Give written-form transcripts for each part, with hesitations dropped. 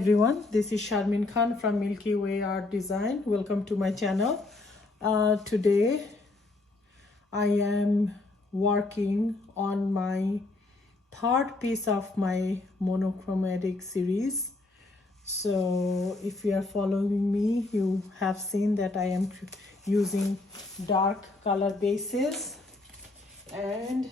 everyone, this is Sharmin Khan from Milkyway Art Design. Welcome to my channel. Today I am working on my third piece of my monochromatic series. So if you are following me, you have seen that I am using dark color bases and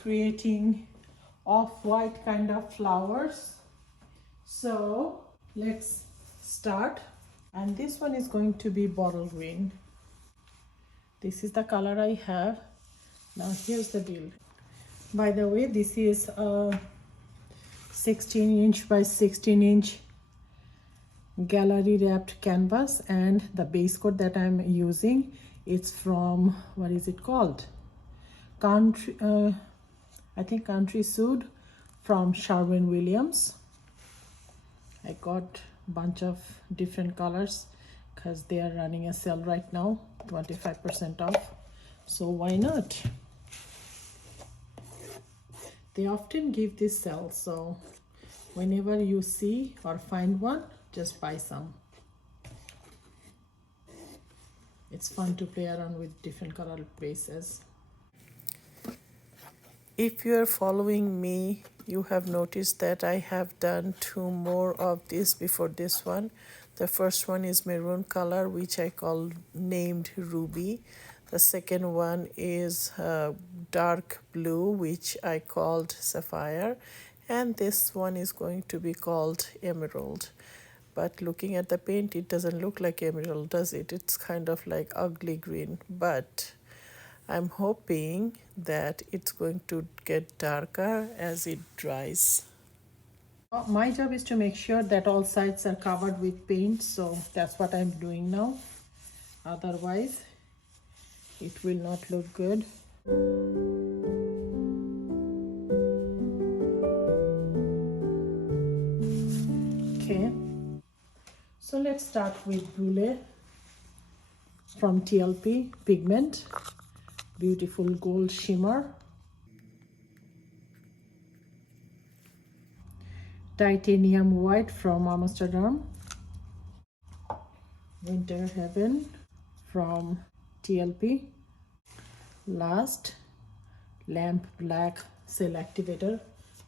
creating off-white kind of flowers. So let's start, and this one is going to be bottle green. This is the color I have. Now here's the deal. By the way, this is a 16-inch by 16-inch gallery wrapped canvas, and the base coat that I'm using, it's from, what is it called, I think Country Suede from Sherwin-Williams. I got a bunch of different colors because they are running a sale right now, 25% off. So why not? They often give this sale, so whenever you see or find one, just buy some. It's fun to play around with different color bases. If you are following me, you have noticed that I have done two more of this before this one. The first one is maroon color, which I named Ruby. The second one is dark blue, which I called Sapphire. And this one is going to be called Emerald. But looking at the paint, it doesn't look like emerald, does it? It's kind of like ugly green. But I'm hoping that it's going to get darker as it dries. My job is to make sure that all sides are covered with paint, so that's what I'm doing now. Otherwise, it will not look good. Okay, so let's start with Brûlé from TLP Pigment. Beautiful gold shimmer. Titanium white from Amsterdam. Winter Heaven from TLP. Last, lamp black cell activator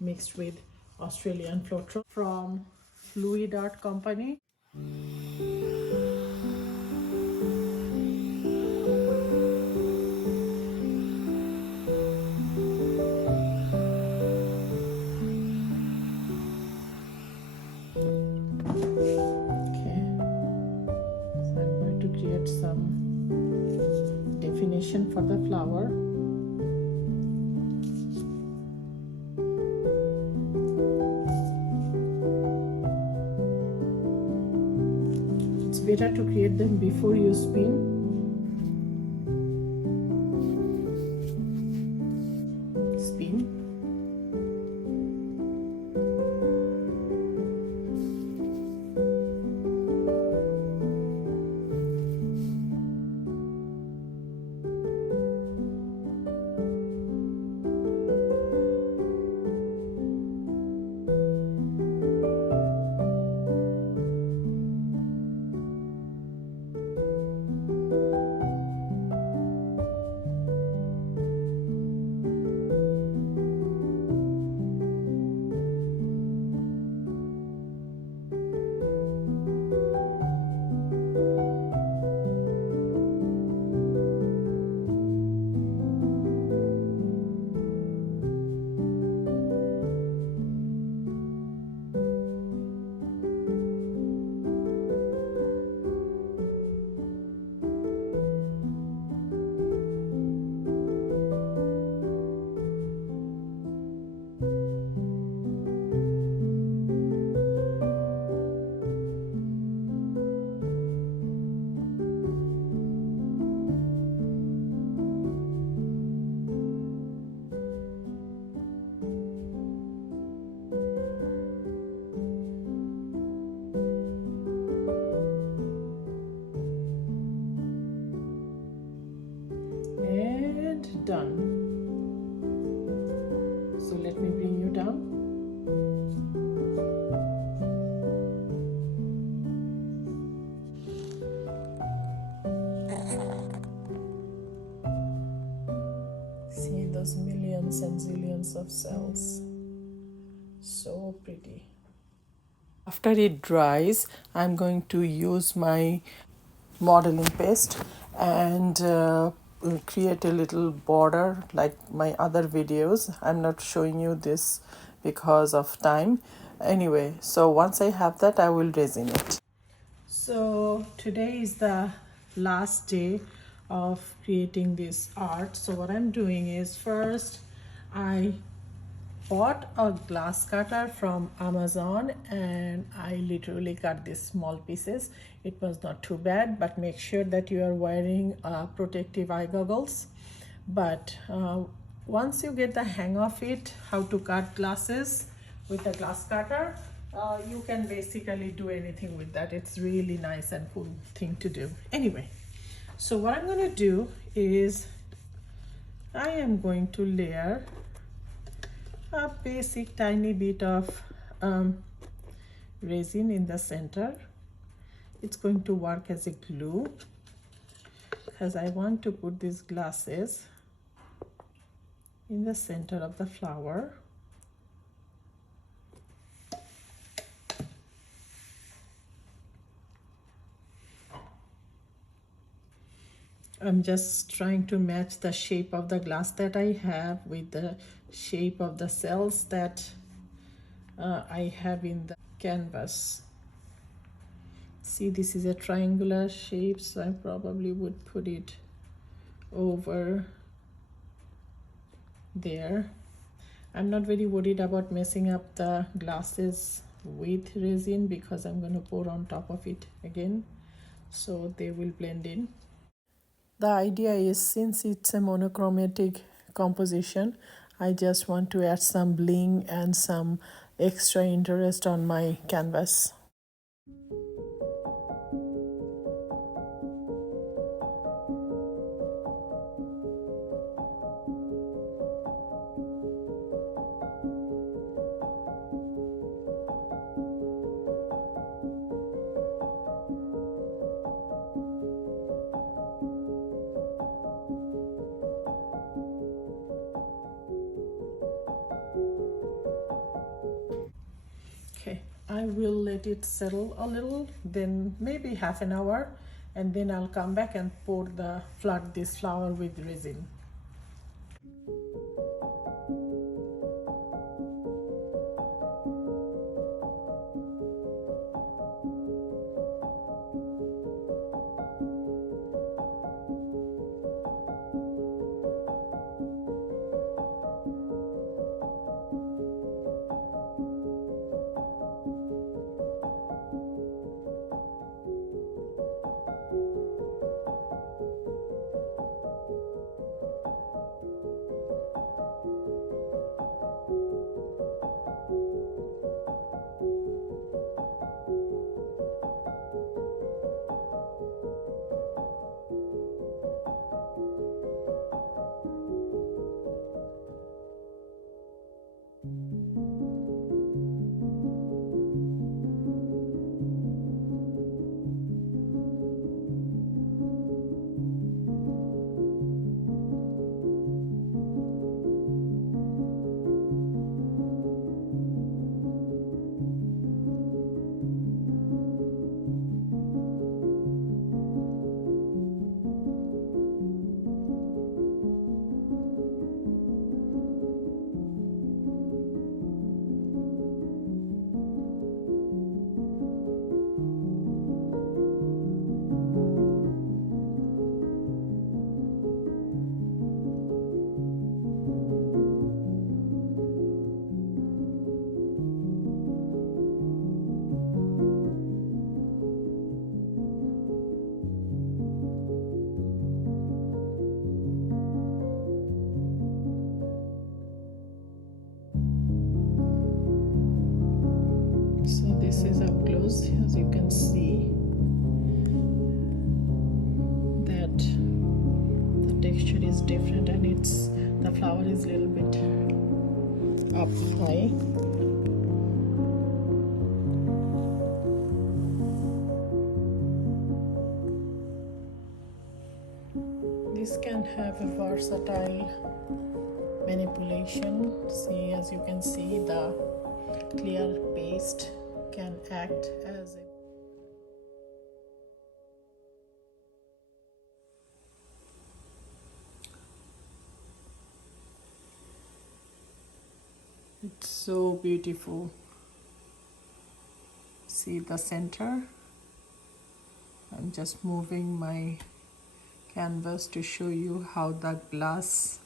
mixed with Australian Floetrol from Fluid Art Company. Some definition for the flower. It's better to create them before you spin. Done. So let me bring you down. has millions and zillions of cells. So pretty. After it dries, I'm going to use my modeling paste and create a little border like my other videos. I'm not showing you this because of time. Anyway, so once I have that, I will resin it. So today is the last day of creating this art. So what I'm doing is, first I bought a glass cutter from Amazon and I literally cut these small pieces. It was not too bad, but make sure that you are wearing protective eye goggles. But once you get the hang of it, how to cut glasses with a glass cutter, you can basically do anything with that. It's really nice and cool thing to do. Anyway, so what I'm going to do is I am going to layer a basic tiny bit of resin in the center. It's going to work as a glue because I want to put these glasses in the center of the flower. I'm just trying to match the shape of the glass that I have with the shape of the cells that I have in the canvas. See, this is a triangular shape, so I probably would put it over there. I'm not very worried about messing up the glasses with resin because I'm going to pour on top of it again, so they will blend in. The idea is, since it's a monochromatic composition, I just want to add some bling and some extra interest on my canvas. Okay, I will let it settle a little, then maybe half an hour, and then I'll come back and flood this flower with resin. This is up close, as you can see that the texture is different and the flower is a little bit up high. This can have a versatile manipulation. See, as you can see, the clear paste can act as a it's so beautiful. See the center. I'm just moving my canvas to show you how the glass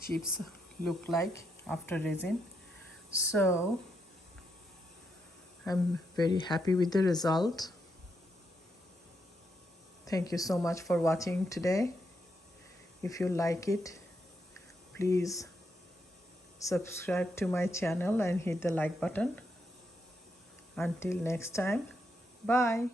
chips look like after resin. So I'm very happy with the result. Thank you so much for watching today. If you like it, please subscribe to my channel and hit the like button. Until next time, bye.